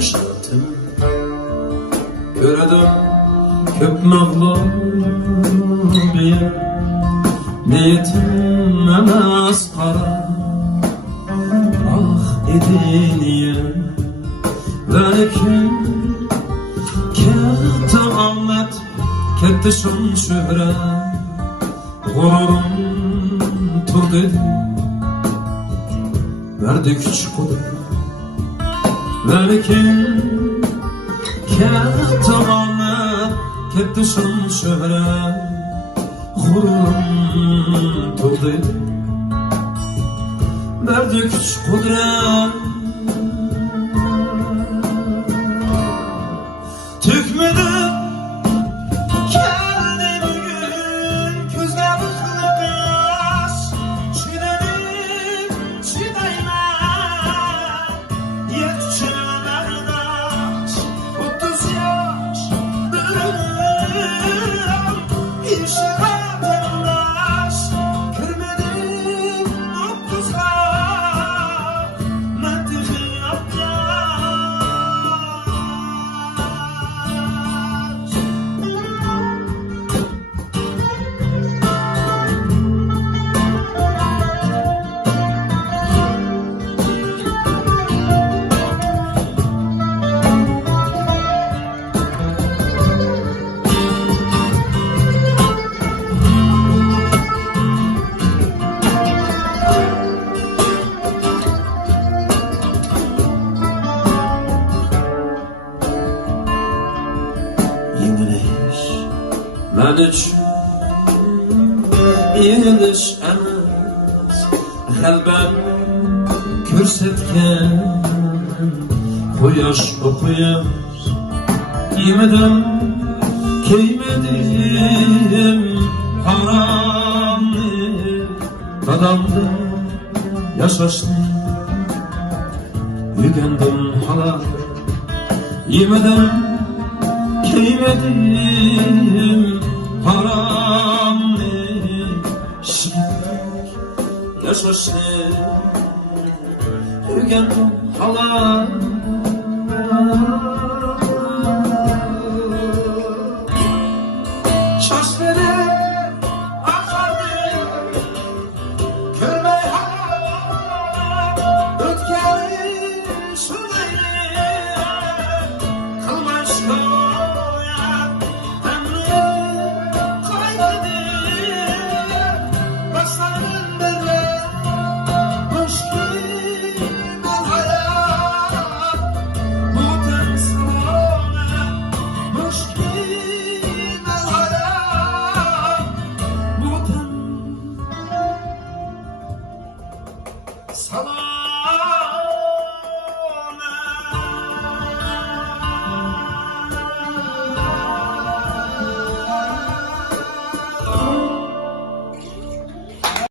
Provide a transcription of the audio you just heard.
yaşattım. Göredim köp mağlubiye, niyetim emas kara. Ah ediniye velikim, kette amet, kette şan şöhret, gururum tur dedi. Verdi küçük kudret, velikim, kette amet, kette şan şöhret, gururum tur dedi. Verdi küçük kudret, tükmedi geldi bugün küzde bıklıkmış. Çiğnedim çiğneymen yetişine merdaş, 30 yaş bölüm işaret yandaş. Kırmedim 30'a mentıkı men üçün yeniş emas, kalbim körsetken koyaş o koyaş. Yemedim keymedim haramlı, dadamdı yaşaştım, yügendim halal. Yemedim keymedim haramlı, şirk yaşaştım, yügendim halal. Çaşları akardı körmey haram, ötkeni şurayı kılmaş koyan emri kaydedir. Başlarının belli müşkin ol hayat, bu temsile müşkin ol hayat, bu temsile. Salam.